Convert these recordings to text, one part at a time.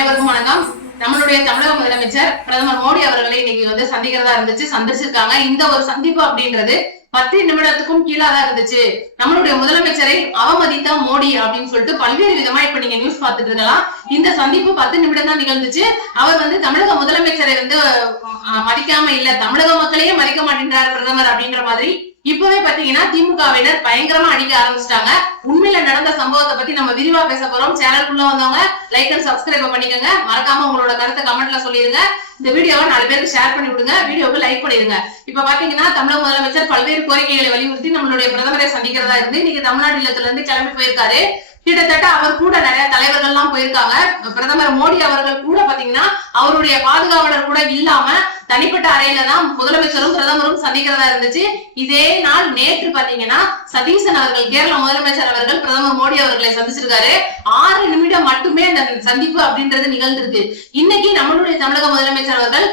அனைவருக்கும் வணக்கம். நம்மளுடைய தமிழக முதலமைச்சர் பிரதமர் மோடி அவர்களை இன்னைக்கு சந்திக்கிறதா இருந்துச்சு, சந்திச்சிருக்காங்க. இந்த ஒரு சந்திப்பு அப்படின்றது 10 நிமிடத்துக்கும் கீழாதான் இருந்துச்சு. நம்மளுடைய முதலமைச்சரை அவமதித்த மோடி அப்படின்னு சொல்லிட்டு பல்வேறு விதமா இப்ப நீங்க நியூஸ் பார்த்துட்டு இருக்கலாம். இந்த சந்திப்பு 10 நிமிடம் தான் நிகழ்ந்துச்சு. அவர் தமிழக முதலமைச்சரை மதிக்காம இல்ல, தமிழக மக்களையே மதிக்க மாட்டேன்றார் பிரதமர் அப்படின்ற மாதிரி இப்பவே பாத்தீங்கன்னா திமுகவினர் பயங்கரமா அடிக்க ஆரம்பிச்சிட்டாங்க. உண்மையில நடந்த சம்பவத்தை பத்தி நம்ம விரிவா பேச போறோம். சேனலுக்குள்ள வந்தவங்க லைக் அண்ட் சப்ஸ்கிரைப் பண்ணிக்கோங்க. மறக்காம உங்களோட கருத்தை கமெண்ட்ல சொல்லிருங்க. இந்த வீடியோவை 4 பேருக்கு ஷேர் பண்ணி விடுங்க. வீடியோவுக்கு லைக் பண்ணிருங்க. இப்ப பாத்தீங்கன்னா தமிழக முதலமைச்சர் பல்வேறு கோரிக்கைகளை வலியுறுத்தி நம்மளுடைய பிரதமரை சந்திக்கிறதா இருந்து இன்னைக்கு தமிழ்நாடு இல்லத்துல இருந்து கிளம்பி போயிருக்காரு. கிட்டத்தட்ட அவர் கூட நிறைய தலைவர்கள் எல்லாம் போயிருக்காங்க. பிரதமர் மோடி அவர்கள் கூட பாத்தீங்கன்னா அவருடைய பாதுகாவலர் கூட இல்லாம தனிப்பட்ட அறையில தான் முதலமைச்சரும் பிரதமரும் சந்திக்கிறதா இருந்துச்சு. இதே நாள் நேற்று பாத்தீங்கன்னா சதீசன் அவர்கள், கேரள முதலமைச்சர் அவர்கள் பிரதமர் மோடி அவர்களை சந்திச்சிருக்காரு. 6 நிமிடம் மட்டுமே அந்த சந்திப்பு அப்படின்றது நிகழ்ந்திருக்கு. இன்னைக்கு நம்மளுடைய தமிழக முதலமைச்சர் அவர்கள்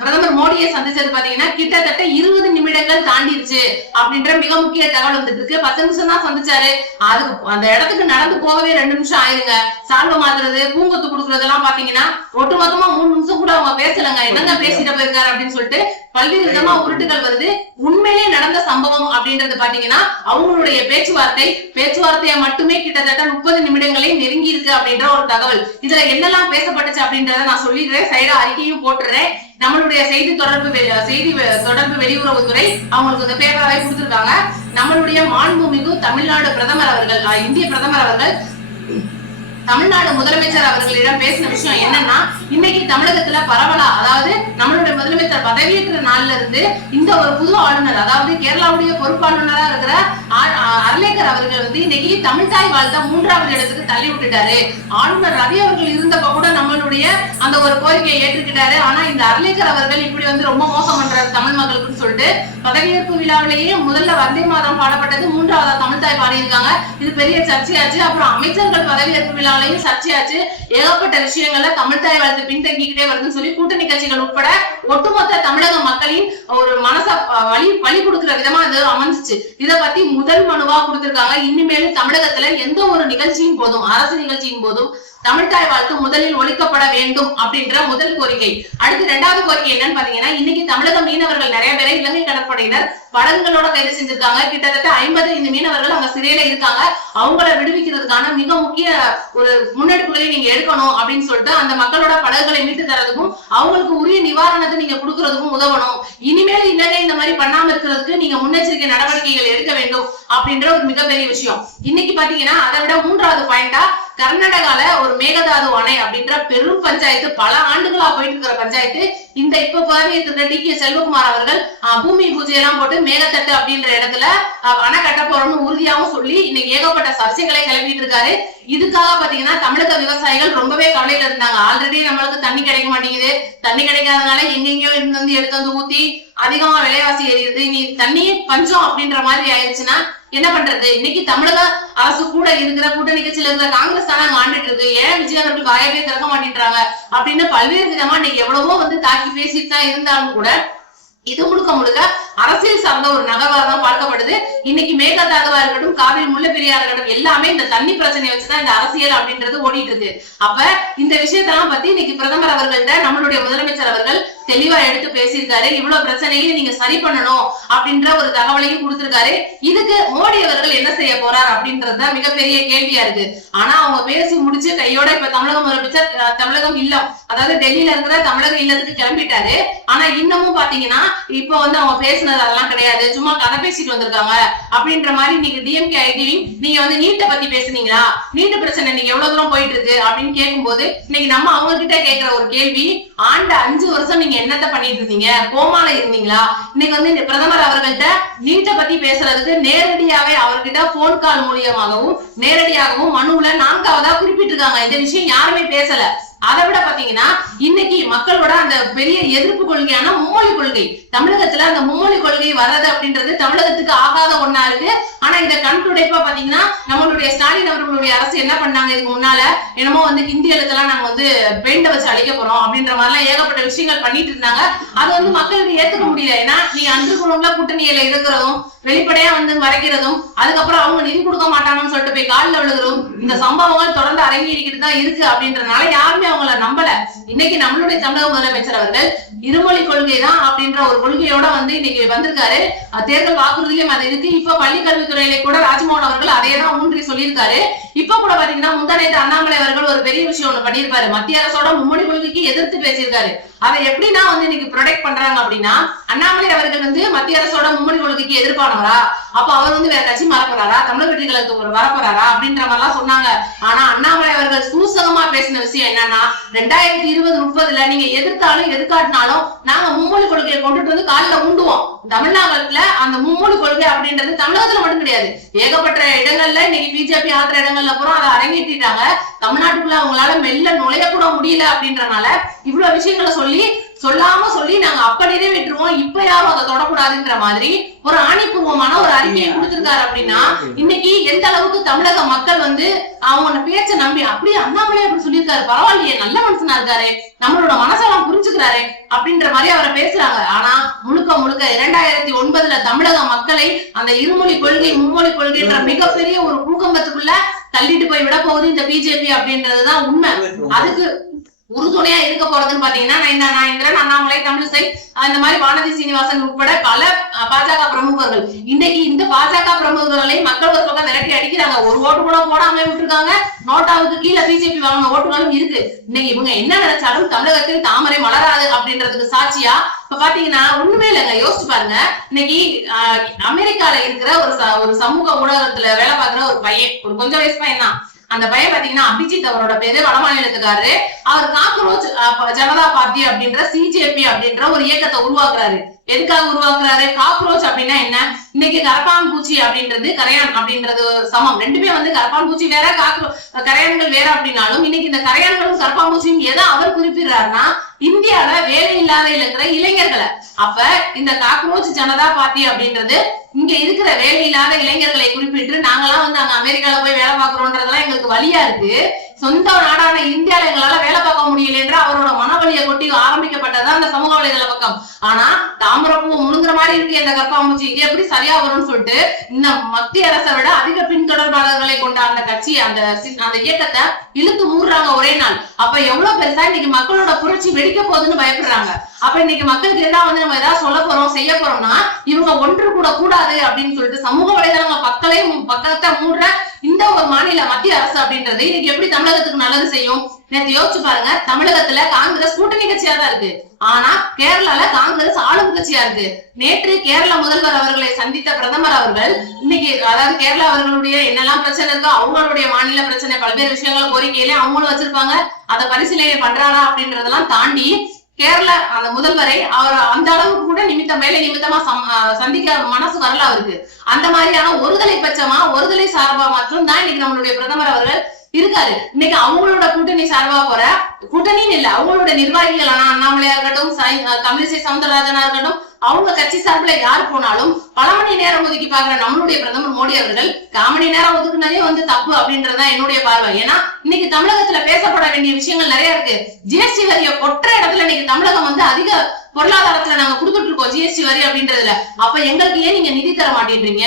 பிரதமர் மோடியை சந்திச்சது பாத்தீங்கன்னா கிட்டத்தட்ட 20 நிமிடங்கள் தாண்டிடுச்சு அப்படின்ற மிக முக்கிய தகவல் வந்துட்டு இருக்கு. 10 நிமிஷம் தான் சந்திச்சாரு. அதுக்கு அந்த இடத்துக்கு நடந்து போகவே 2 நிமிஷம் ஆயிருங்க. சால்வ மாத்துறது, பூங்கொத்து கொடுக்கறது எல்லாம் பாத்தீங்கன்னா ஒட்டுமொத்தமா 3 நிமிஷம் கூட அவங்க பேசலங்க. என்னங்க பேசிட்டு போயிருக்காரு அப்படின்னு சொல்லிட்டு பல்வேறு விதமா உருட்டுகள் வருது. உண்மையிலே நடந்த சம்பவம் அப்படின்றது பாத்தீங்கன்னா அவங்களுடைய பேச்சுவார்த்தையை மட்டுமே கிட்டத்தட்ட 30 நிமிடங்களை நெருங்கி இருக்கு அப்படின்ற ஒரு தகவல். இதுல என்னெல்லாம் பேசப்பட்டுச்சு அப்படின்றத நான் சொல்லிடுறேன். சைடா அறிக்கையும் போட்டுறேன். நம்மளுடைய செய்தி தொடர்பு வெளியுறவுத்துறை அவங்களுக்கு இந்த பேப்பராவே கொடுத்திருக்காங்க. நம்மளுடைய மாண்புமிகு தமிழ்நாடு பிரதமர் அவர்கள், இந்திய பிரதமர் அவர்கள் தமிழ்நாடு முதலமைச்சர் அவர்களிடம் பேசின விஷயம் என்னன்னா, இன்னைக்கு தமிழகத்துல பரவலா, அதாவது நம்மளுடைய முதலமைச்சர் பதவியேற்ற நாள்ல இருந்து இந்த ஒரு புது ஆளுநர், அதாவது கேரளாவுடைய பொறுப்பாளுநரா இருக்கிற அர்லேக்கர் அவர்கள் இன்னைக்கு தமிழ்தாய் வாழ்த்த 3வது இடத்துக்கு தள்ளி விட்டுட்டாரு. ஆளுநர் ரவி அவர்கள் இருந்தப்ப கூட நம்மளுடைய அந்த ஒரு கோரிக்கையை ஏற்றுக்கிட்டாரு. ஆனா இந்த அர்லேக்கர் அவர்கள் இப்படி ரொம்ப மோசம் பண்றாரு தமிழ் மக்களுக்குன்னு சொல்லிட்டு பதவியேற்பு விழாவிலேயே முதல்ல வந்தே மாதம் பாடப்பட்டது, 3வது தமிழ்தாய் பாடியிருக்காங்க. இது பெரிய சர்ச்சையாச்சு. அப்புறம் அமைச்சர்கள் பதவியேற்பு விழா சர்ச்சையாச்சு. ஏகப்பட்ட விஷயங்கள்ல தமிழ்தாய் வாழ்த்து பின்தங்கிக்கிட்டே வருதுன்னு சொல்லி கூட்டணி கட்சிகள் உட்பட ஒட்டுமொத்த தமிழக மக்களின் ஒரு மனச வழி கொடுக்கிற விதமா அது அமைஞ்சிச்சு. இத பத்தி முதல் மனுவா கொடுத்திருக்காங்க. இனிமேலும் தமிழகத்துல எந்த ஒரு நிகழ்ச்சியும் போதும், அரசு நிகழ்ச்சியும் போதும் தமிழ்தாய் வாழ்த்து முதலில் ஒழிக்கப்பட வேண்டும் அப்படின்ற முதல் கோரிக்கை. அடுத்து 2வது கோரிக்கை என்னன்னு பாத்தீங்கன்னா, இன்னைக்கு தமிழக மீனவர்கள் நிறைய பேரை இலங்கை கடற்படையினர் படகுகளோட கைது செஞ்சிருக்காங்க. கிட்டத்தட்ட 55 மீனவர்கள் அங்க சிறையில இருக்காங்க. அவங்கள விடுவிக்கிறதுக்கான மிக முக்கிய ஒரு முன்னெடுப்புகளை நீங்க எடுக்கணும் அப்படின்னு சொல்லிட்டு அந்த மக்களோட படகுகளை மீட்டு தரதுக்கும் அவங்களுக்கு உரிய நிவாரணத்தை நீங்க கொடுக்கறதுக்கும் உதவணும். இனிமேல் இலங்கை இந்த மாதிரி பண்ணாம இருக்கிறதுக்கு நீங்க முன்னெச்சரிக்கை நடவடிக்கைகள் எடுக்க வேண்டும் அப்படின்ற ஒரு மிகப்பெரிய விஷயம். இன்னைக்கு பாத்தீங்கன்னா அதை விட 3வது பாயிண்டா, கர்நாடகால ஒரு மேகதாது அணை அப்படின்ற பெரும் பஞ்சாயத்து, பல ஆண்டுகளா போயிட்டு இருக்கிற பஞ்சாயத்து, இந்த இப்ப பதவியேற்ற டி.கே. செல்வகுமார் அவர்கள் பூமி பூஜை எல்லாம் போட்டு மேகத்தட்டு அப்படின்ற இடத்துல அணை கட்ட போறோம்னு உறுதியாகவும் சொல்லி இன்னைக்கு ஏகப்பட்ட சர்ச்சைகளை கிளப்பிட்டு இருக்காரு. இதுக்காக பாத்தீங்கன்னா தமிழக விவசாயிகள் ரொம்பவே கவலையில இருந்தாங்க. ஆல்ரெடி நம்மளுக்கு தண்ணி கிடைக்க மாட்டேங்குது. தண்ணி கிடைக்காதனால எங்கெங்கயோ எடுத்து ஊத்தி அதிகமா விலைவாசி ஏறிடுது. நீ தண்ணியே பஞ்சம் அப்படின்ற மாதிரி ஆயிடுச்சுன்னா என்ன பண்றது? இன்னைக்கு தமிழக அரசு கூட இருக்கிற கூட்டணி கட்சியில இருக்கிற காங்கிரஸ் தானே ஆண்டுட்டு இருக்கு. ஏன் விஜய் அவர்கள் வாயவே திறக்க மாட்டேன்றாங்க அப்படின்னு பல்வேறு விதமா இன்னைக்கு எவ்வளவோ தாக்கி பேசிட்டு தான் இருந்தாலும் கூட இது முழுக்க அரசியல் சார்ந்த ஒரு நகர்வாக தான் பார்க்கப்படுது. இன்னைக்கு மேகதாதுவா இருக்கட்டும், காவிரி முல்லைப்பெரியாறு இருக்கட்டும், எல்லாமே இந்த தண்ணி பிரச்சனையை வச்சுதான் இந்த அரசியல் அப்படின்றது ஓடிட்டு இருக்கு. அப்ப இந்த விஷயத்தெல்லாம் பத்தி இன்னைக்கு பிரதமர் அவர்கள்ட்ட நம்மளுடைய முதலமைச்சர் அவர்கள் தெளிவா எடுத்து பேசியிருக்காரு. இவ்வளவு பிரச்சனையும் நீங்க சரி பண்ணணும் அப்படின்ற ஒரு தகவலையும் கொடுத்திருக்காரு. இதுக்கு மோடி அவர்கள் என்ன செய்ய போறார் அப்படின்றதுதான் மிகப்பெரிய கேள்வியா இருக்கு. ஆனா அவங்க பேசி முடிச்சு கையோட இப்ப தமிழக முதலமைச்சர் தமிழகம் இல்லம், அதாவது டெல்லியில இருக்கிற தமிழக இல்லத்துக்கு கிளம்பிட்டாரு. ஆனா இன்னமும் பாத்தீங்கன்னா இப்ப அவங்க பேசினது அதெல்லாம் கிடையாது, சும்மா கதை பேசிட்டு வந்திருக்காங்க அப்படின்ற மாதிரி இன்னைக்கு டிஎம்கே ஐடி நீங்க நீட்டை பத்தி பேசுனீங்களா, நீட்டு பிரச்சனை நீங்க எவ்வளவு தூரம் போயிட்டு இருக்கு அப்படின்னு கேட்கும்போது இன்னைக்கு நம்ம அவங்க கிட்ட கேட்கிற ஒரு கேள்வி, ஆண்டு 5 வருஷம் நீங்க என்னத்த பண்ணிட்டு இருந்தீங்க, கோமால இருந்தீங்களா? இன்னைக்கு இந்த பிரதமர் அவர்கள்ட்ட நீட்டை பத்தி பேசுறதுக்கு நேரடியாவே அவர்கிட்ட போன் கால் மூலியமாகவும் நேரடியாகவும் மனுவுல 4வதா குறிப்பிட்டிருக்காங்க. இந்த விஷயம் யாருமே பேசல. அதை விட பாத்தீங்கன்னா இன்னைக்கு மக்களோட அந்த பெரிய எதிர்ப்பு கொள்கையான மும்மொழி கொள்கை, தமிழகத்துல அந்த மும்மொழி கொள்கை வர்றது அப்படின்றது தமிழகத்துக்கு ஆகாத ஒண்ணா இருக்கு. ஆனா இதை கண்துடைப்பா பாத்தீங்கன்னா நம்மளுடைய ஸ்டாலின் அவர்களுடைய அரசு என்ன பண்ணாங்க, இதுக்கு முன்னால என்னமோ ஹிந்தி எழுத்தெல்லாம் நாங்க பெயிண்ட வச்சு அழிக்க போறோம் அப்படின்ற மாதிரிலாம் ஏகப்பட்ட விஷயங்கள் பண்ணிட்டு இருந்தாங்க. அது மக்களுக்கு ஏத்துக்க முடியல. ஏன்னா நீ அன்று குழுல கூட்டணியில இருக்கிறதும் வெளிப்படையா மறைக்கிறதும், அதுக்கப்புறம் அவங்க நிதி கொடுக்க மாட்டாங்கன்னு சொல்லிட்டு போய் காலில் விழுகிறதும், இந்த சம்பவங்கள் தொடர்ந்து அரங்கேறிக்கிட்டு தான் இருக்கு அப்படின்றதுனால யாருமே அவங்கள நம்பல. இன்னைக்கு நம்மளுடைய தமிழக முதலமைச்சர் அவர்கள் இருமொழி கொள்கை தான் அப்படின்ற ஒரு கொள்கையோட வந்து இன்னைக்கு வந்திருக்காரு. தேர்தல் வாக்குறுதியிலும் அது இருக்கு. இப்ப பள்ளி கல்வித்துறையில கூட ராஜ்மோகன் அவர்கள் அதே தான் ஊன்றி சொல்லியிருக்காரு. இப்ப கூட பாத்தீங்கன்னா முந்தானேத்து அண்ணாமலை அவர்கள் ஒரு பெரிய விஷயம் ஒண்ணு பண்ணியிருப்பாரு. மத்திய அரசோட மும்மொழி கொள்கைக்கு எதிர்த்து பேசியிருக்காரு. அதை எப்படின்னா வந்து இன்னைக்கு ப்ரொடெக்ட் பண்றாங்க அப்படின்னா, அண்ணாமலை அவர்கள் வந்து மத்திய அரசோட மும்மொழி கொள்கைக்கு எதிர்ப்பானவரா, அப்ப அவர் வந்து வேற கட்சி மாறப்போறாரா, தமிழக வெற்றி கழகத்துக்கு வரப்போறாரா அப்படின்ற மாதிரி எல்லாம் சொன்னாங்க. ஆனா அண்ணாமலை அவர்கள் சூசகமா பேசின விஷயம் என்னன்னா, 2020-30 நீங்க எதிர்த்தாலும் எதிர்காட்டினாலும் நாங்க மும்மொழி கொள்கையை கொண்டுட்டு வந்து காலில ஊண்டுவோம். தமிழ்நாட்டுல அந்த மும்மொழி கொள்கை அப்படின்றது தமிழகத்துல மட்டும் கிடையாது, ஏகப்பட்ட இடங்கள்ல இன்னைக்கு பிஜேபி ஆற்ற இடங்கள்ல பூரா அதை அரங்கேற்றிட்டாங்க. தமிழ்நாட்டுக்குள்ள அவங்களால மெல்ல நுழைய கூட முடியல அப்படின்றனால இவ்வளவு விஷயங்களை சொல்லி நாங்க அப்ப நிறைவேற்றுவோம், இப்ப யாரும் அதை தொடக்கூடாதுன்ற மாதிரி ஒரு ஆணிப்பூர்வமான ஒரு அறிக்கையை கொடுத்திருக்காரு. அப்படின்னா இன்னைக்கு எந்த அளவுக்கு தமிழக மக்கள் வந்து அவங்க பேச்ச நம்பி அப்படியே அண்ணாமலை அப்படி சொல்லியிருக்காரு, பரவாயில்லையே நல்ல மனுஷனா இருக்காரு, நம்மளோட மனசெல்லாம் புரிஞ்சுக்கிறாரு அப்படின்ற மாதிரி அவரை பேசுறாங்க. ஆனா முழுக்க 2009 தமிழக மக்களை அந்த இருமொழி கொள்கை மும்மொழி கொள்கைன்ற மிகப்பெரிய ஒரு பூகம்பத்துக்குள்ள தள்ளிட்டு போய் விட போகுது இந்த பிஜேபி அப்படின்றதுதான் உண்மை. அதுக்கு உறுதுணையா இருக்க போறதுன்னு பாத்தீங்கன்னா நயனார், அண்ணாமலை, தமிழிசை, இந்த மாதிரி வானதி சீனிவாசன் உட்பட பல பாஜக பிரமுகர்கள். இன்னைக்கு இந்த பாஜக பிரமுகர்களை மக்கள் ஒரு பக்கம் விரட்டி அடிக்கிறாங்க. ஒரு ஓட்டு கூட போடாம விட்டுருக்காங்க. நோட்டாவுக்கு கீழே பிஜேபி வாங்கின ஓட்டுகளும் இருக்கு. இன்னைக்கு இவங்க என்ன நினைச்சாலும் தமிழகத்தில் தாமரை மலராது அப்படின்றதுக்கு சாட்சியா இப்ப பாத்தீங்கன்னா ஒண்ணுமே இல்லைங்க. யோசிச்சு பாருங்க, இன்னைக்கு அமெரிக்கால இருக்கிற ஒரு சமூக ஊடகத்துல வேலை பார்க்கிற ஒரு பையன், ஒரு கொஞ்சம் வயசு பையன் தான். அந்த பையன் பாத்தீங்கன்னா அபிஜித் அவரோட பேரு, வடமாநிலத்துக்காரரு. அவர் காக்ரோச் ஜனதா பார்ட்டி அப்படின்ற சிஜேபி அப்படின்ற ஒரு இயக்கத்தை உருவாக்குறாரு. எதுக்காக உருவாக்குறாரு? காக்ரோச் அப்படின்னா என்ன? இன்னைக்கு கரப்பான் பூச்சி அப்படின்றது கரையான் அப்படின்றது சமம். ரெண்டுமே வந்து கரப்பான் பூச்சி வேற, கரையான்கள் வேற அப்படின்னாலும் இன்னைக்கு இந்த கரையான்களும் கரப்பான் பூச்சியும் எதை அவர் குறிப்பிடுறாருன்னா, இந்தியால வேலை இல்லாத இருக்கிற இளைஞர்களை. அப்ப இந்த காக்ரோச் ஜனதா பார்ட்டி அப்படின்றது இங்க இருக்கிற வேலை இல்லாத இளைஞர்களை குறிப்பிட்டு நாங்கெல்லாம் வந்து அங்க அமெரிக்கால போய் வேலை பார்க்கிறோன்றதெல்லாம் எங்களுக்கு வலியா இருக்கு, சொந்த நாடான இந்தியால எங்களால வேலை பார்க்க முடியல என்ற அவரோட மனவலியை கொட்டி ஆரம்பிக்கப்பட்டதான் அந்த சமூக வலைதள பக்கம். ஆனா தாமரப்பூ முழுங்குற மாதிரி இருக்கு அந்த கற்பாம்பூச்சி, இது எப்படி சரியா வரும்னு சொல்லிட்டு இந்த மத்திய அரசை விட அதிக பின்தொடர்பாளர்களை கொண்ட அந்த கட்சி அந்த இயக்கத்தை இழுத்து மூடுறாங்க ஒரே நாள். அப்ப எவ்வளவு பெருசா இன்னைக்கு மக்களோட புரட்சி வெடிக்க போகுதுன்னு பயப்படுறாங்க. அப்ப இன்னைக்கு மக்களுக்கு எல்லாம் வந்து நம்ம ஏதாவது சொல்ல போறோம் செய்ய போறோம்னா இவங்க ஒன்று கூட கூடாது அப்படின்னு சொல்லிட்டு சமூக வலைதளங்க பக்கத்தை மூடுற இந்த ஒரு மாநில மத்திய அரசு அப்படின்றது இன்னைக்கு எப்படி தமிழகத்துக்கு நல்லது செய்யும்? நேற்று யோசிச்சு பாருங்க, தமிழகத்துல காங்கிரஸ் கூட்டணி கட்சியா தான் இருக்கு, ஆனா கேரளால காங்கிரஸ் ஆளும் கட்சியா இருக்கு. நேற்று கேரள முதல்வர் அவர்களை சந்தித்த பிரதமர் அவர்கள் இன்னைக்கு அதாவது கேரளா அவர்களுடைய என்னெல்லாம் பிரச்சனை இருக்கோ அவங்களுடைய மாநில பிரச்சனை பல்வேறு விஷயங்களை கோரிக்கையிலே அவங்களும் வச்சிருப்பாங்க, அதை பரிசீலனை பண்றாரா அப்படின்றதெல்லாம் தாண்டி கேரள அந்த முதல்வரை அவர் அந்த அளவுக்கு கூட வேலை நிமித்தமா சந்திக்க மனசு வரல அவருக்கு. அந்த மாதிரியான ஒருதலை பட்சமா ஒருதலை சார்பா மட்டும் தான் இன்னைக்கு நம்மளுடைய பிரதமர் அவர்கள் இருக்காரு. இன்னைக்கு அவங்களோட கூட்டணி சார்பா போற கூட்டணின்னு இல்ல, அவங்களோட நிர்வாகிகள் அண்ணாமலையா இருக்கட்டும், தமிழிசை சவுந்தரராஜனா இருக்கட்டும், அவங்க கட்சி சார்பில் யாரு போனாலும் பல மணி நேரம் ஒதுக்கி பாக்குற நம்மளுடைய பிரதமர் மோடி அவர்கள் 1/4 மணி நேரம் ஒதுக்குனதே வந்து தப்பு அப்படின்றதுதான் என்னுடைய பார்வை. ஏன்னா இன்னைக்கு தமிழகத்துல பேசப்பட வேண்டிய விஷயங்கள் நிறைய இருக்கு. ஜிஎஸ்டி வரிய கொற்ற இடத்துல இன்னைக்கு தமிழகம் வந்து அதிக பொருளாதாரத்துல நாங்க கொடுத்துட்டு இருக்கோம் ஜிஎஸ்டி வரி அப்படின்றதுல. அப்ப எங்களுக்கு ஏன் நீங்க நிதி தர மாட்டேன்றீங்க?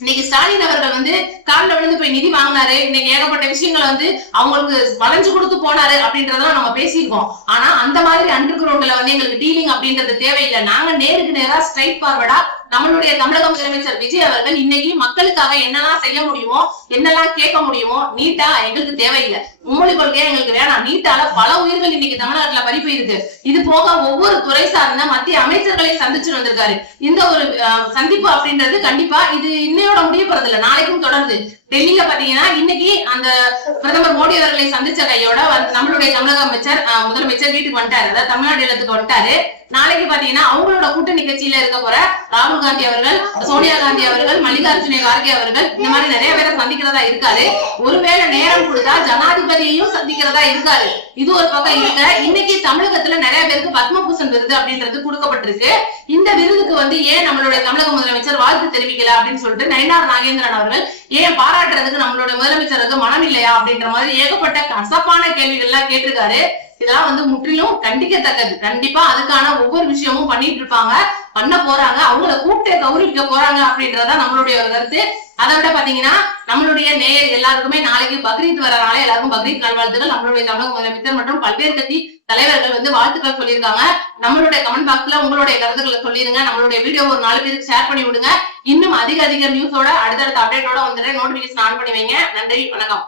இன்னைக்கு ஸ்டாலின் அவர்கள் வந்து காலில் விழுந்து போய் நிதி வாங்கினாரு, இன்னைக்கு ஏகப்பட்ட விஷயங்களை வந்து அவங்களுக்கு வளைஞ்சு கொடுத்து போனாரு அப்படின்றதெல்லாம் நம்ம பேசியிருக்கோம். ஆனா அந்த மாதிரி அண்டர் கிரவுண்ட்ல வந்து எங்களுக்கு டீலிங் அப்படின்றது தேவையில்லை. நாங்க நேருக்கு நேரா ஸ்ட்ரைட் ஃபார்வர்டா நம்மளுடைய தமிழக முதலமைச்சர் விஜய் அவர்கள் இன்னைக்கு மக்களுக்காக என்னெல்லாம் செய்ய முடியுமோ என்னெல்லாம் கேட்க முடியுமோ நீட்டா எங்களுக்கு தேவையில்லை, மும்மொழி கொள்கையா எங்களுக்கு வேணாம். நீட்டால பல உயிர்கள் இன்னைக்கு தமிழ்நாட்டுல பறிப்பு இருக்கு. இது போக ஒவ்வொரு துறை சார்ந்த மத்திய அமைச்சர்களை சந்திச்சு வந்திருக்காரு. இந்த ஒரு சந்திப்பு அப்படின்றது கண்டிப்பா இது இன்னையோட முடிய போறது இல்ல, நாளைக்கும் தொடருது. டெல்லியில பாத்தீங்கன்னா இன்னைக்கு அந்த பிரதமர் மோடி அவர்களை சந்திச்ச கையோட நம்மளுடைய தமிழக முதலமைச்சர் வீட்டுக்கு வந்துட்டாரு, அதாவது தமிழ்நாடு இடத்துக்கு வந்துட்டாரு. நாளைக்கு பாத்தீங்கன்னா அவங்களோட கூட்டணி கட்சியில இருக்க போற ராகுல் காந்தி அவர்கள், சோனியா காந்தி அவர்கள், மல்லிகார்ஜுன கார்கே அவர்கள் இந்த மாதிரி நிறைய பேரை சந்திக்கிறதா இருக்காரு. ஒருவேளை நேரம் கொடுத்தா ஜனாதிபதியையும் சந்திக்கிறதா இருக்காரு. இது ஒரு பக்கம் இருக்க, இன்னைக்கு தமிழகத்துல நிறைய பேருக்கு பத்மபூஷன் விருது அப்படின்றது கொடுக்கப்பட்டிருக்கு. இந்த விருதுக்கு வந்து ஏன் நம்மளுடைய தமிழக முதலமைச்சர் வாழ்த்து தெரிவிக்கல அப்படின்னு சொல்லிட்டு நயினார் நாகேந்திரன் அவர்கள் ஏன் பாராட்டுறதுக்கு நம்மளுடைய முதலமைச்சருக்கு மனம் இல்லையா அப்படின்ற மாதிரி ஏகப்பட்ட கசப்பான கேள்விகள் எல்லாம் கேட்டிருக்காரு. இதெல்லாம் வந்து முற்றிலும் கண்டிக்கத்தக்கது. கண்டிப்பா அதுக்கான ஒவ்வொரு விஷயமும் பண்ணிட்டு இருப்பாங்க, பண்ண போறாங்க, அவங்கள கூப்பிட்டு கௌரவிக்க போறாங்க அப்படின்றதான் நம்மளுடைய ஒரு கருத்து. அதை விட பாத்தீங்கன்னா நம்மளுடைய நேயர் எல்லாருக்குமே நாளைக்கு பக்ரீத் வரனால எல்லாருக்கும் பக்ரீத் நல்வாழ்த்துக்கள். நம்மளுடைய தமிழக முதலமைச்சர் மற்றும் பல்வேறு கட்சி தலைவர்கள் வந்து வாழ்த்துக்கள் சொல்லியிருக்காங்க. நம்மளுடைய கமெண்ட் பாக்ஸ்ல உங்களுடைய கருத்துக்களை சொல்லிருங்க. நம்மளுடைய வீடியோ ஒரு 4 பேருக்கு ஷேர் பண்ணி விடுங்க. இன்னும் அதிக நியூஸோட அடுத்தடுத்த அப்டேட்டோட வந்துட்டு நோட்டிபிகேஷன் ஆன் பண்ணி வைங்க. நன்றி, வணக்கம்.